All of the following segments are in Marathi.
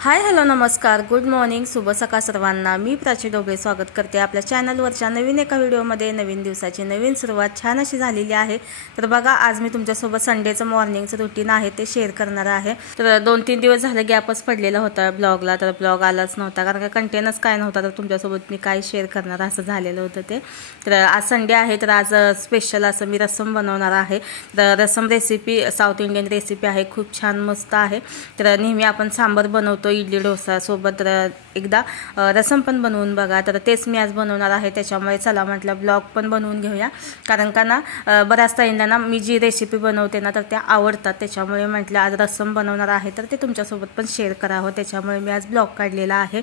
हाय हॅलो नमस्कार गुड मॉर्निंग शुभ सकाळ सर्वांना। मी प्राची डोबळे स्वागत करते आपल्या चॅनलवरच्या नवीन एका व्हिडिओमध्ये। नवीन दिवसाची नवीन सुरुवात छान अशी झालेली आहे। तर बघा आज मी तुमच्यासोबत संडेचं मॉर्निंगचं रुटीन आहे ते शेअर करणार आहे। तर 2-3 दिवस झाले गॅपच पडलेला होता ब्लॉगला, तर ब्लॉग आलाच नव्हता कारण का कंटेनच काय नव्हता, तर तुमच्यासोबत मी काय शेअर करणार असं झालेलं होतं ते। तर आज संडे आहे तर आज स्पेशल असं मी रसम बनवणार आहे। तर रसम रेसिपी साऊथ इंडियन रेसिपी आहे, खूप छान मस्त आहे। तर नेहमी आपण सांबार बनवतो इडली डोसा सोबत, एकदा रसम पण बनवून बघा। तर तेच मी आज बनवणार आहे, त्याच्यामुळे चला म्हटलं ब्लॉग पण बनवून घेऊया। कारण का ना बऱ्याच ताईंना ना मी जी रेसिपी बनवते ना तर त्या आवडतात, त्याच्यामुळे म्हटलं आज रसम बनवणार आहे तर ते तुमच्यासोबत पण शेअर करावं, त्याच्यामुळे मी आज ब्लॉग काढलेला आहे।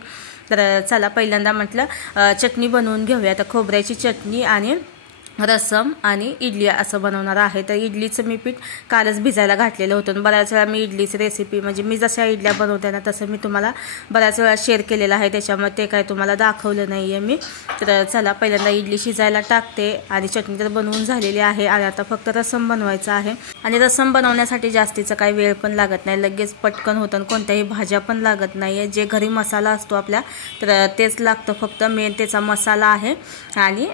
तर चला पहिल्यांदा म्हटलं चटणी बनवून घेऊया। तर खोबऱ्याची चटणी आणि रसम आणि इडली असं बनवणार आहे। तर इडलीचं मी पीठ कालच भिजायला घातलेलं होतं। बऱ्याच वेळा मी इडलीची रेसिपी म्हणजे मी जशा इडल्या बनवते ना तसं मी तुम्हाला बऱ्याच वेळा शेअर केलेलं आहे, त्याच्यामुळे ते काय तुम्हाला दाखवलं नाही आहे मी। तर चला पहिल्यांदा इडली शिजायला टाकते आणि चटणी तर बनवून झालेली आहे आणि आता फक्त रसम बनवायचं आहे। आणि रसम बनवण्यासाठी जास्तीचा काही वेळ पण लागत नाही, लगेच पटकन होतं, कोणत्याही भाज्या पण लागत नाही आहे। जे घरी मसाला असतो आपल्या तर तेच लागतं, फक्त मेन त्याचा मसाला आहे आणि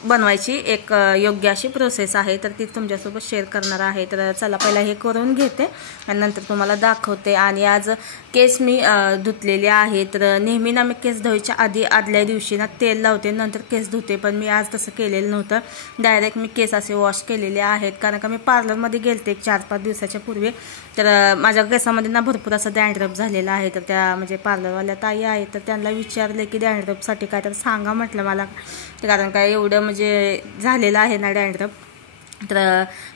बनवायची एक योग्य अशी प्रोसेस आहे, तर ती तुमच्यासोबत शेअर करणार आहे। तर चला पहिला हे करून घेते आणि नंतर तुम्हाला दाखवते। आणि आज केस मी धुतलेले आहे। तर नेहमी ना मी केस धुवायच्या आदल्या दिवशी ना तेल लावते नंतर केस धुते, पण मी आज तसं केलेलं नव्हतं, डायरेक्ट मी केस असे वॉश केलेले आहेत। कारण का मी पार्लरमध्ये गेलते 4-5 दिवसाच्या पूर्वी, तर माझ्या केसामध्ये ना भरपूर असं डॅन्ड्रफ झालेला आहे। तर त्या म्हणजे पार्लरवाल्या ताई आहेत तर त्यांना विचारले की डॅन्ड्रफसाठी काय तर सांगा म्हटलं मला, कारण काय एवढं म्हणजे झालेलं आहे ना डॅन्ड्रफ। तर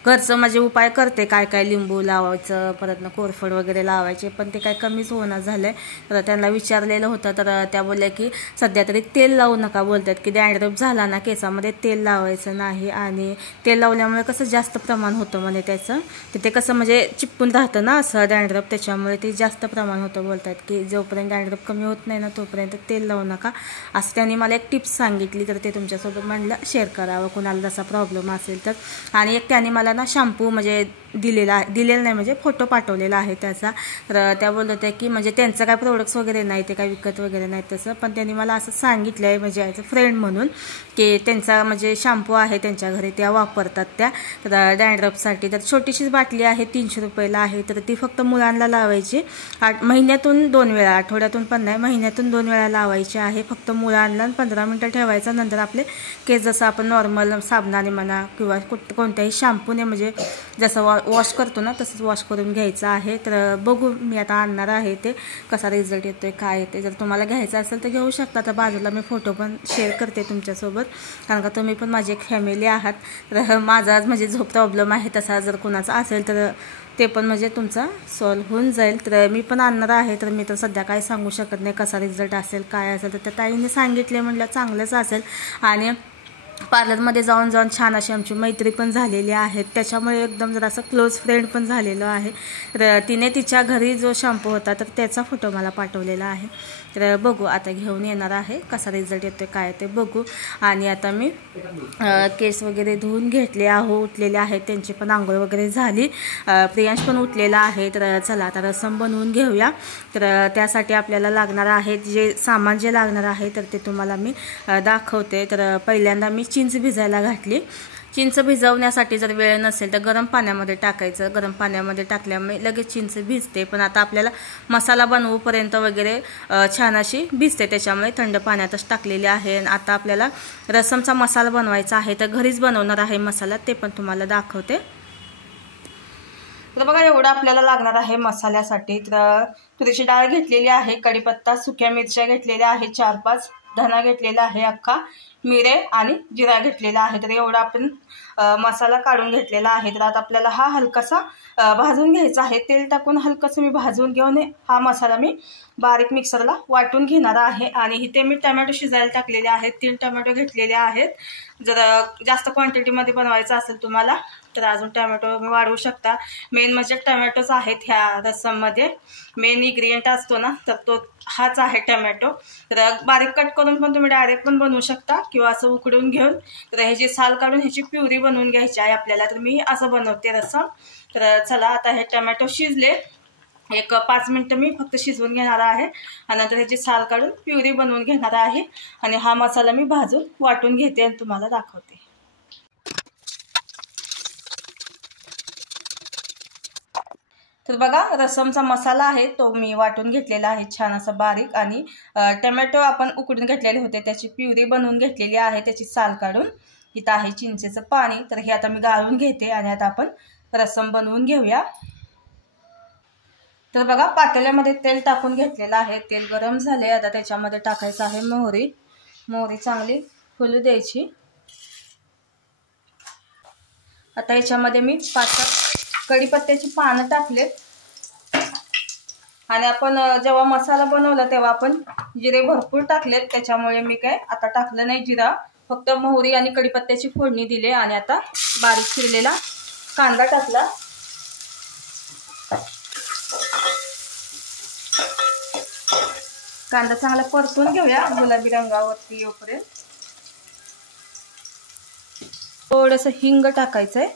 घरचं म्हणजे उपाय करते, काय काय लिंबू लावायचं, परत ना कोरफड वगैरे लावायचे, पण ते काय कमीच होणं झालं आहे। तर त्यांना विचारलेलं होतं तर त्या बोलल्या की सध्या तरी तेल लावू नका, बोलतात की डॅन्ड्रफ झाला ना केसामध्ये तेल लावायचं नाही, आणि तेल लावल्यामुळे कसं जास्त प्रमाण होतं म्हणे त्याचं, तर ते कसं म्हणजे चिपकून राहतं ना असं डॅन्ड्रफ, त्याच्यामुळे ते जास्त प्रमाण होतं। बोलतात की जोपर्यंत डॅन्ड्रफ कमी होत नाही ना तोपर्यंत तेल लावू नका, असं त्यांनी मला एक टिप्स सांगितली, तर ते तुमच्यासोबत म्हटलं शेअर करावं कुणाला जसा प्रॉब्लेम असेल तर। आणि एक त्याने मला ना शॅम्पू म्हणजे दिलेला नाही म्हणजे फोटो पाठवलेला आहे त्याचा। तर त्या बोलत होत्या की म्हणजे त्यांचं काय प्रोडक्ट्स वगैरे नाही, ते काय विकत वगैरे नाही तसं, पण त्यांनी मला असं सांगितलं आहे म्हणजे ॲज अ फ्रेंड म्हणून की त्यांचा म्हणजे शॅम्पू आहे त्यांच्या घरी, त्या वापरतात त्या तर डॅन्ड्रफसाठी। तर छोटीशीच बाटली आहे, 300 रुपयाला आहे। तर ती फक्त मुलांना लावायची, महिन्यातून 2 वेळा, आठवड्यातून पण नाही, महिन्यातून 2 वेळा लावायची आहे फक्त मुलांना। 15 मिनटं ठेवायचा, नंतर आपले केस जसं आपण नॉर्मल साबणाने म्हणा किंवा कोणत्याही शॅम्पूने म्हणजे जसं वॉश करतो ना तसंच वॉश करून घ्यायचं आहे। तर बघू मी आता आणणार आहे ते कसा रिझल्ट येतोय काय येते। जर तुम्हाला घ्यायचं असेल तर घेऊ शकता, तर बाजूला मी फोटो पण शेअर करते तुमच्यासोबत, कारण का तुम्ही पण माझी एक फॅमिली आहात। तर माझा म्हणजे जो प्रॉब्लेम आहे तसा जर कोणाचा असेल तर ते पण म्हणजे तुमचा सॉल्व्ह होऊन जाईल। तर मी पण आणणार आहे, तर मी तर सध्या काय सांगू शकत नाही कसा रिझल्ट असेल काय असेल, तर त्या ताईने सांगितले म्हटलं चांगलंच असेल। आणि पार्लरमध्ये जाऊन छान अशी आमची मैत्री पण झालेली आहे, त्याच्यामुळे एकदम जरा असं क्लोज फ्रेंड पण झालेलो आहे। तर तिने तिच्या घरी जो शॅम्पू होता तर त्याचा फोटो मला पाठवलेला आहे। तर बघू आता घेऊन येणार आहे, कसा रिझल्ट येतोय काय ते बघू। आणि आता मी केस वगैरे धुवून घेतले आहो, उठलेले आहेत, त्यांची पण आंघोळ वगैरे झाली, प्रियांश पण उठलेला आहे। तर चला आता रसम बनवून घेऊया। तर त्यासाठी आपल्याला लागणार आहे जे सामान जे लागणार आहे तर ते तुम्हाला मी दाखवते। तर पहिल्यांदा मी चिंच भिजायला घातली। चिंच भिजवण्यासाठी जर वेळ नसेल तर गरम पाण्यामध्ये टाकायचं, गरम पाण्यामध्ये टाकल्यामुळे लगेच चिंच भिजते, पण आता आपल्याला मसाला बनवूपर्यंत वगैरे छान अशी भिजते, त्याच्यामुळे थंड पाण्यातच टाकलेली आहे। आता आपल्याला रसमचा मसाला बनवायचा आहे, तर घरीच बनवणार आहे मसाला, ते पण तुम्हाला दाखवते। तर बघा एवढं आपल्याला लागणार आहे मसाल्यासाठी। तर तुरीची डाळ घेतलेली आहे, कढीपत्ता, सुक्या मिरच्या घेतलेल्या आहे 4-5, धना घेतलेला आहे अख्खा, मिरे आणि जिरा घेतलेला आहे। तर एवढा आपण मसाला काढून घेतलेला आहे। तर आता आपल्याला हा हलकासा भाजून घ्यायचा आहे, तेल टाकून हलकंसं मी भाजून घेऊन हा मसाला मी बारीक मिक्सरला वाटून घेणार आहे। आणि इथे मी टमॅटो शिजायला टाकलेले आहेत, 3 टमॅटो घेतलेले आहेत। जर जास्त क्वांटिटीमध्ये बनवायचं असेल तुम्हाला तर अजून टमॅटो मी वाढवू शकता। मेन म्हणजे टमॅटोच आहेत ह्या रसममध्ये, मेन इन्ग्रेडियंट असतो ना तर तो हाच आहे टमॅटो। तर बारीक कट करून पण तुम्ही डायरेक्ट पण बनवू शकता किंवा असं उकडून घेऊन तर ह्याची साल काढून ह्याची प्युरी बनवून घ्यायची आहे आपल्याला, तर मी असं बनवते रसम। तर चला आता हे टमॅटो शिजले एक 5 मिनिटं मी फक्त शिजवून घेणार आहे आणि नंतर ह्याची साल काढून प्युरी बनवून घेणार आहे आणि हा मसाला मी भाजून वाटून घेते आणि तुम्हाला दाखवते। तर बघा रसमचा मसाला आहे तो मी वाटून घेतलेला आहे छान असा बारीक आणि टोमॅटो आपण उकडून घेतलेले होते त्याची प्युरी बनवून घेतलेली आहे त्याची साल काढून। इथं आहे चिंचेचं पाणी तर हे आता मी गाळून घेते आणि आता आपण रसम बनवून घेऊया। तर बघा पातेल्यामध्ये तेल टाकून घेतलेलं आहे तेल गरम झाले आता त्याच्यामध्ये टाकायचं आहे मोहरी। मोहरी चांगली फुलू द्यायची। आता याच्यामध्ये मी 5 कढीपत्त्याची पानं टाकलेत आणि आपण जेव्हा मसाला बनवला तेव्हा आपण जिरे भरपूर टाकलेत त्याच्यामुळे मी काय आता टाकलं नाही जिरा फक्त मोहरी आणि कढीपत्त्याची फोडणी दिली आणि आता बारीक चिरलेला कांदा टाकला। कांदा चांगला परतून घेऊया गुलाबी रंगावरती येऊपर्यंत। थोडंसं हिंग टाकायचंय।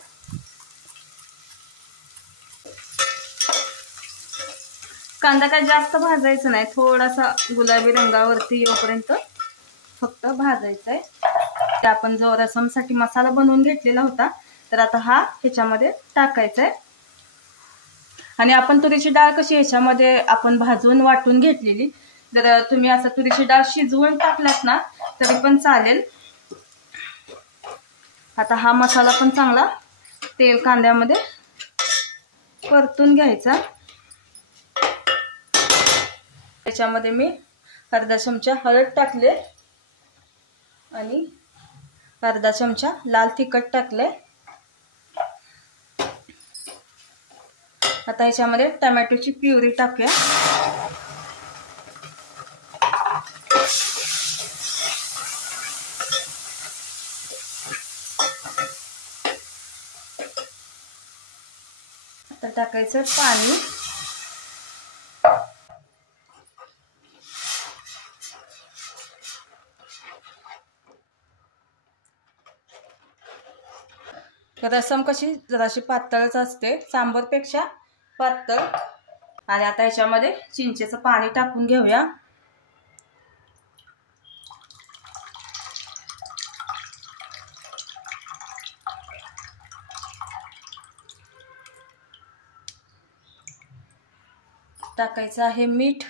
कांदा काय जास्त भाजायचं नाही थोडासा गुलाबी रंगावरती येऊपर्यंत फक्त भाजायचा आहे। ते आपण जो रसमसाठी मसाला बनवून घेतलेला होता तर आता हा ह्याच्यामध्ये टाकायचा आहे आणि आपण तुरीची डाळ कशी ह्याच्यामध्ये आपण भाजून वाटून घेतलेली जर तुम्ही असं तुरीची डाळ शिजवून टाकलात ना तरी पण चालेल। आता हा मसाला पण चांगला तेल कांद्यामध्ये परतून घ्यायचा। त्याच्यामध्ये मी अर्धा चमचा हळद टाकले आणि अर्धा चमचा लाल तिखट टाकले। आता याच्यामध्ये टोमॅटोची प्युरी टाकूया। आता टाकायचं पाणी। रसम कशी जराशी पातळच असते सांबरपेक्षा पातळ आणि आता याच्यामध्ये चिंचेचं पाणी टाकून घेऊया। टाकायचं आहे मीठ।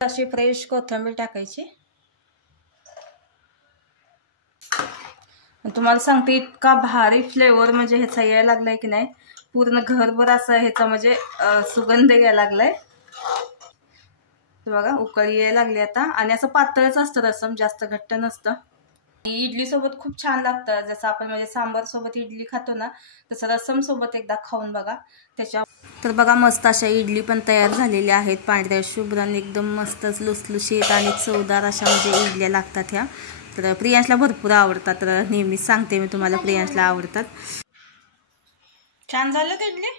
अशी फ्रेश कोथिंबीर टाकायची। तुम्हाला सांगते इतका भारी फ्लेवर म्हणजे ह्याचा यायला लागलाय की नाही पूर्ण घरभर असं ह्याचा म्हणजे सुगंध यायला लागलाय। बघा उकळी यायला लागली आता आणि असं पातळच असतं रसम जास्त घट्ट नसतं। इडली सोबत खूप छान लागतं जसं आपण म्हणजे सांबार सोबत इडली खातो ना तसं रसम सोबत एकदा खाऊन बघा त्याच्या। तर बघा मस्त अशा इडली पण तयार झालेल्या आहेत पांढऱ्या शुभ्र एकदम मस्तच लुसलुशीत आणि चवदार अशा म्हणजे इडल्या लागतात ह्या। तर प्रियांशला भरपूर आवडतात तर नेहमीच सांगते मी तुम्हाला प्रियांशला आवडतात। छान झालं इडली।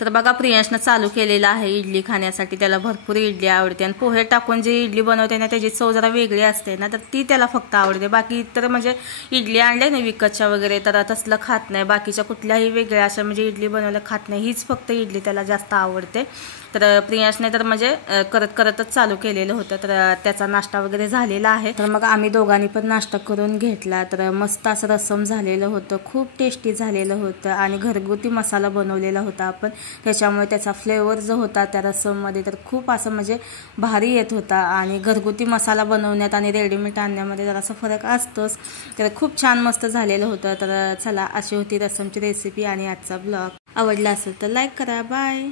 तर बघा प्रियांशनं चालू केलेला आहे इडली खाण्यासाठी त्याला भरपूर इडली आवडते आणि पोहे टाकून जी इडली बनवते ना त्याची चव जरा वेगळी असते ना तर ती त्याला फक्त आवडते। बाकी इतर म्हणजे इडली आणल्या ना विकतच्या वगैरे तर तसलं खात नाही बाकीच्या कुठल्याही वेगळ्या अशा म्हणजे इडली बनवायला खात नाही हीच फक्त इडली त्याला जास्त आवडते। तर प्रियांशने तर म्हणजे करतच चालू केलेलं होतं तर त्याचा नाश्ता वगैरे झालेला आहे। तर मग आम्ही दोघांनी पण नाश्ता करून घेतला तर मस्त असं रसम झालेलं होतं खूप टेस्टी झालेलं होतं आणि घरगुती मसाला बनवलेला होता आपण त्याच्यामुळे त्याचा फ्लेवर जो होता त्या रसममध्ये तर खूप असं म्हणजे भारी येत होता आणि घरगुती मसाला बनवण्यात आणि रेडीमेड आणण्यामध्ये जरासा फरक असतोच। तर खूप छान मस्त झालेलं होतं। तर चला अशी होती रसमची रेसिपी आणि आजचा ब्लॉग आवडला असेल तर लाईक करा। बाय।